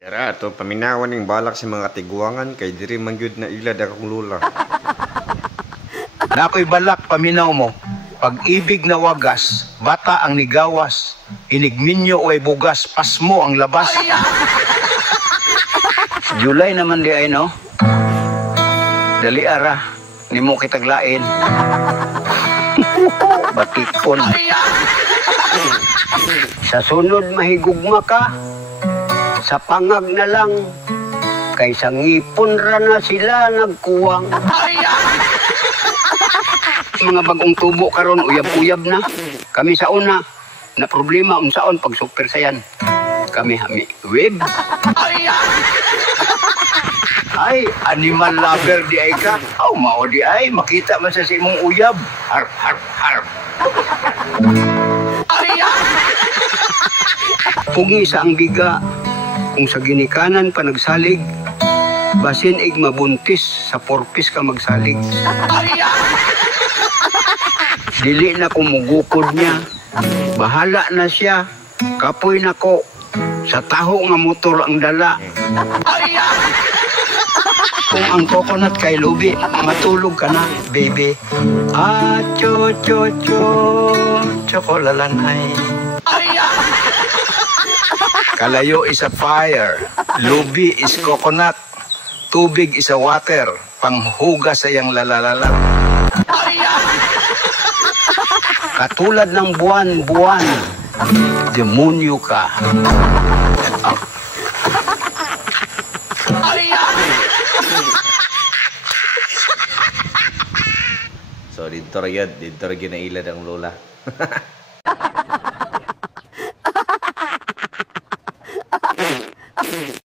Yara, to paminawan ning balak sa mga tiguangan kay diri man gyud na ilad akong lula. Nakoy balak paminaw mo. Pag-ibig na wagas, bata ang nigawas. Inigminyo o ay bugas, pasmo ang labas. July naman di ay no? Dali ara, ni mo kitaglain. Batikon. Sa sunod mahigugma ka, sa pangag na lang, kaysa ngipon ra na sila nagkuwang. Mga bagong tubo karon uyab-uyab na. Kami sa una, na problema unsaon pag super sayan. Kami hami, web. Ay, animal lover di ay ka. Aw, mao di ay, makita man sa imong uyab. Harp, harp, harp. Pugi sa ang biga, kung sa ginikanan pa nagsalig, basin ig mabuntis, sa porpis ka magsalig. Dili na kumugukod niya, bahala na siya, kapoy na ko, sa taho nga motor ang dala. Kung ang coconut kay lubi, matulog ka na, baby. Ah, cho, cho, cho, chokolalanay. Kalayo is a fire, lubi is coconut, tubig is a water, panghugas sa iyang lalalala. Katulad ng buwan-buwan, demonyo ka. So dito ra gyud na ilad ang lula.